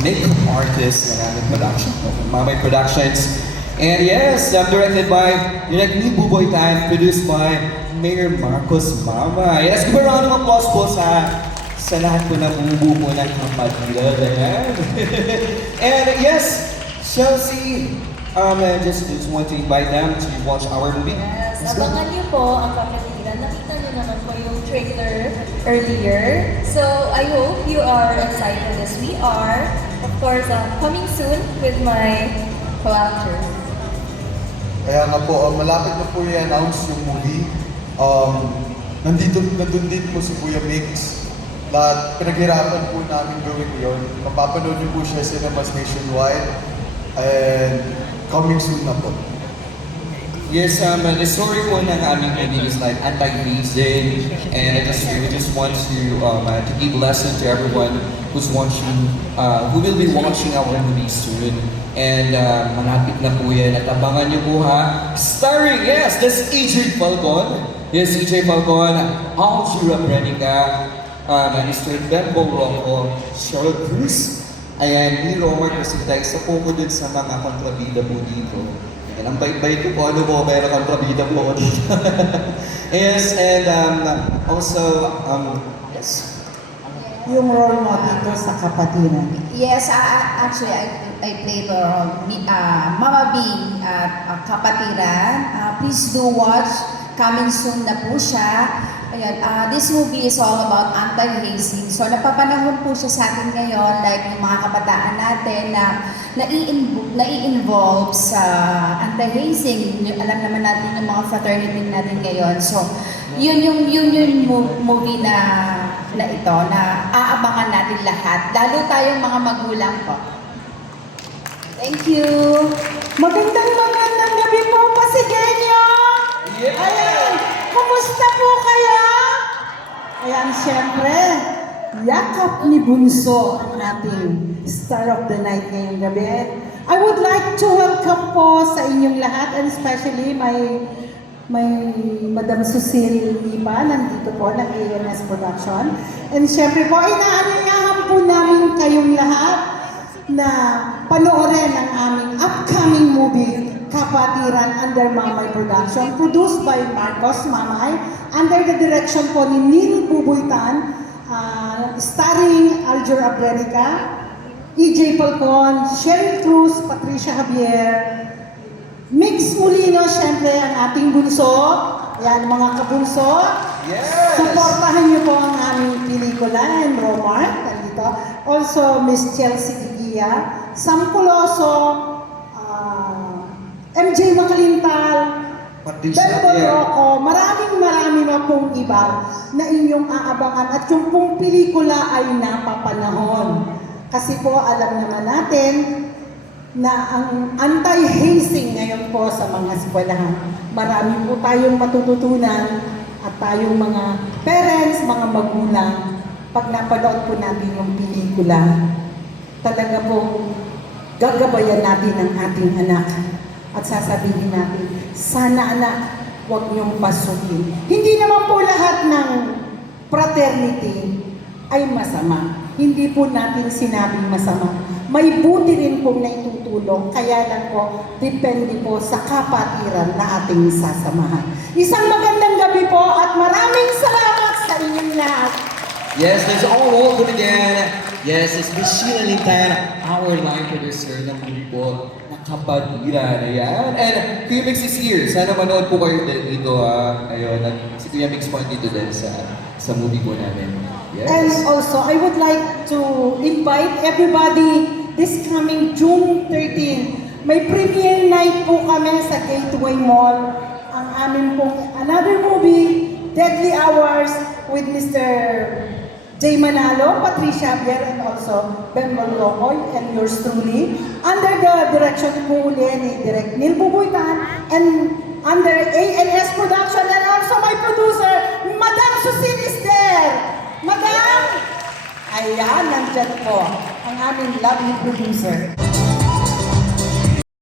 makeup artist ng aming production, Mamay Productions. And yes, directed by Direct Ni Buboy Tan, produced by Mayor Marcos Mamay. Yes, give a round of applause po sa lahat po na bumubuo po ng kapatid. And yes, Chelsea, I just want to invite them to watch our movie. Yes, abangan niyo po ang kapatiran. Nakita niyo naman po yung trailer earlier. So, I hope you are excited as we are. Of course, coming soon with my co-actors. Kaya nga po, malapit na po i-announce yung movie. Nandun din po si Kuya Mix. Lahat, pinaghirapan po namin gawin yun. Mapapanood niyo po siya sa cinemas nationwide. And coming soon na po. Yes, the story po ng aming movie is like anti-hazing, and we just want to give lesson to everyone who's watching, who will be watching our movie soon. And malapit na po yan, at abangan niyo po ha. Starring, yes, that's EJ Falcon. Yes, EJ Falcon, Aljura Brenica, Mr. Bembo Ronco, Cheryl Cruz. Ayan, ni Romar kasi tayo sa po ko dun sa mga kontrabida po dito. Ayan, ang bait-bait ko po, ano po, pero kontrabida po ko dito. Yes, and also, yes. Yung role mo dito sa kapatiran. Yes, actually, I played the role, Mama Bing at Kapatiran. Please do watch. Coming soon na po siya. Ayan, this movie is all about anti-hazing. So, napapanahon po siya sa atin ngayon, like yung mga kabataan natin na nai-involve sa anti-hazing. Alam naman natin yung mga fraternity natin ngayon. So, yun yung movie na ito, na aabangan natin lahat. Lalo tayong mga magulang po. Thank you! Magandang gabi po, Pasigenyo! Yes! Ayan, kumusta po kayo? Ayan, siyempre, yakap ni Bunso ang ating star of the night ngayong gabi. I would like to welcome po sa inyong lahat, and especially my Madam Susil Lipa, nandito po ng ANS Production. And siyempre po, inaanyayahan po namin kayong lahat na panoorin ang aming upcoming movie, Kapatiran, under Mamay Production, produced by Marcos Mamay, under the direction po ni Neil Buboy Tan, starring Aljura Brenica, EJ Falcon, Cheryl Cruz, Patricia Javier, Mix Molino, syempre ang ating bunso. Yan, mga kabunso. Yes! Suportahan niyo po ang aming pelikula, and Romar, nandito. Also, Miss Chelsea Gigia, Sam Coloso, MJ Makalintal, Bembo Rocco, maraming na pong iba na inyong aabangan, at yung pong pelikula ay napapanahon. Kasi po, alam naman natin na ang anti-hazing ngayon po sa mga eskwelahan, marami po tayong matututunan, at tayong mga parents, mga magulang, pag napanood po natin yung pelikula, talaga po gagabayan natin ang ating anak at sasabihin natin, sana anak, huwag niyong pasukin. Hindi naman po lahat ng fraternity ay masama. Hindi po natin sinabing masama. May buti rin pong naitutulong, kaya lang po, depende po sa kapatiran na ating sasamahan. Isang magandang gabi po at maraming salamat sa inyong lahat. Yes, let's all welcome again. Yes, it's Miss Sheila Lintan, our line producer ng movie po, na Kapatiran. Ayan. And Kuya Mix is here. Sana manood po kayo dito. Ayun, si Kuya Mix po dito din sa movie po namin. Yes. And also, I would like to invite everybody this coming June 13. May premiere night po kami sa Gateway Mall. Ang amin pong another movie, Deadly Hours, with Mr. Jay Manalo, Patricia Javier, and also Bembo Locoy, and yours truly, under the direction po ni Direct Neil Buboy Tan, and under ANS Production, and also my producer, Madam Susil is there. Madam! Ayan, nandyan po ang aming lovely producer.